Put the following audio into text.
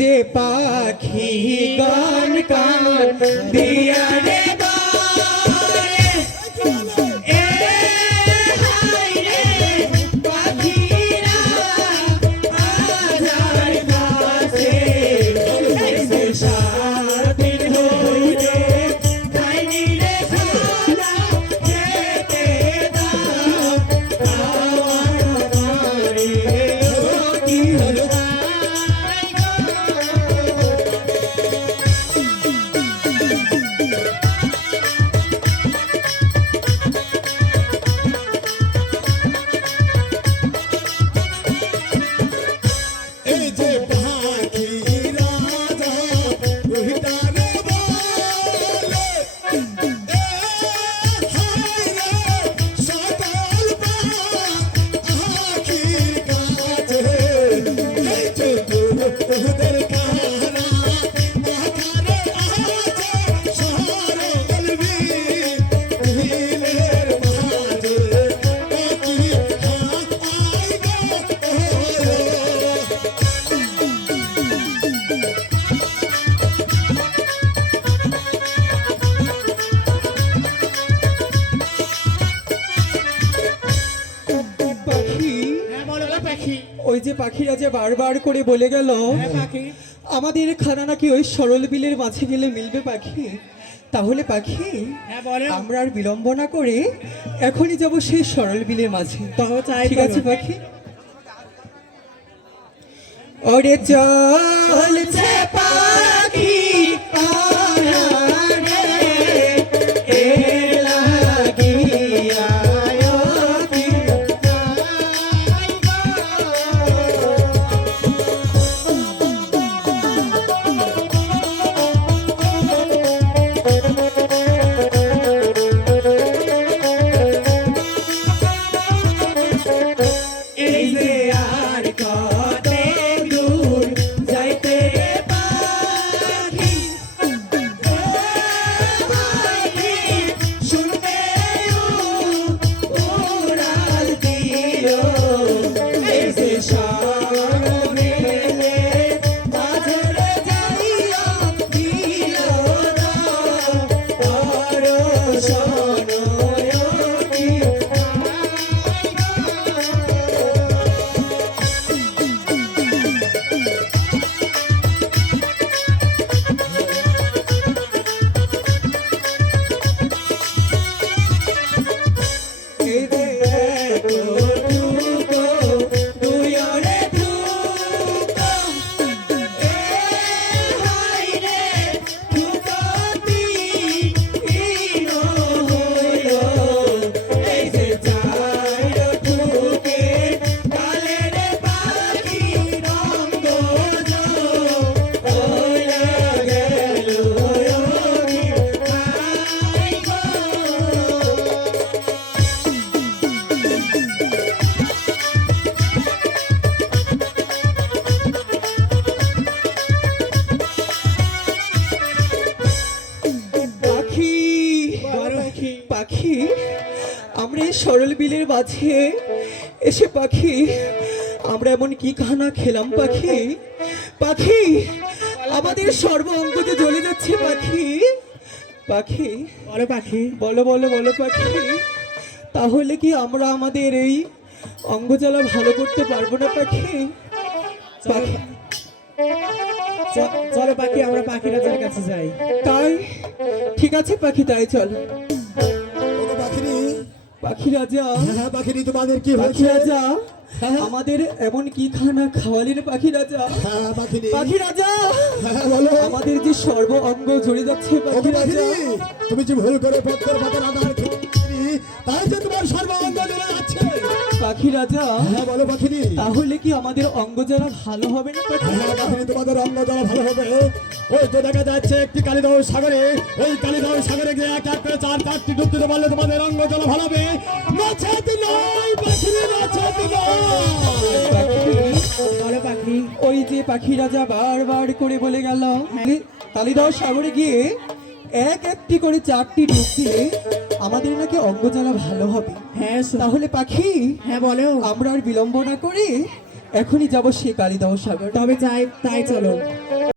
যে পাখি গান কান দিয়া রে ওই যে পাখিরা যে বারবার করে বলে গেল আমাদের খানা নাকি ওই সরল বিলের মাঝে গেলে মিলবে পাখি। তাহলে পাখি আমরা আর বিলম্ব না করে এখনই যাব সেই সরল বিলের মাঝে। ঠিক আছে পাখি? ওরে চলছে পাখি পাখি আমরা এই সরল বিলের মাঝে এসে পাখি আমরা এমন কি খানা খেলাম পাখি। পাখি আমাদের সর্ব অঙ্গতে জ্বলে যাচ্ছে পাখি। পাখি বলো পাখি বলো বলো বলো পাখি, তাহলে কি আমরা আমাদের এই অঙ্গ জ্বালা ভালো করতে পারবো না পাখি? পাখি চলো পাখি আমরা পাখি রাজার কাছে যাই। তাই ঠিক আছে পাখি, তাই চল। পাখি রাজা পাখি তোমাদের কি পাখি রাজা আমাদের এমন কি খানা খাওয়ালেন পাখি রাজা? পাখি রাজা বলো আমাদের যে সর্ব অঙ্গ ঝরে যাচ্ছে পাখি রাজা। তুমি যে ভুল করে পত্তর পাতা আদার তাই যে তোমার সর্ব অঙ্গ ঝরে যাচ্ছে পাখি রাজা। বলো পাখি তাহলে কি আমাদের অঙ্গ জ্বালা ভালো হবে না পাখি? পাখি তোমাদের অঙ্গ জ্বালা ভালো হবে। ওই তো দেখা যাচ্ছে একটি কালিদাহ সাগরে, ওই কালিদাহ সাগরে গিয়ে এক এক করে 4-5টি ডুব দিতে পারলে তোমাদের অঙ্গ জ্বালা ভালো হবে। নচেত নয় পাখি, নচেত নয় পাখি। ওই যে পাখি রাজা বারবার করে বলে গেল কালিদাহ সাগরে গিয়ে এক একটি করে 4টি ডুব দিয়ে আমাদের নাকি অঙ্গ জ্বালা ভালো হবে। হ্যাঁ তাহলে পাখি বলো আমরা আর বিলম্ব না করে এখনই যাব সেই কালিদাহ সাগর। তবে চাই তাই চলো।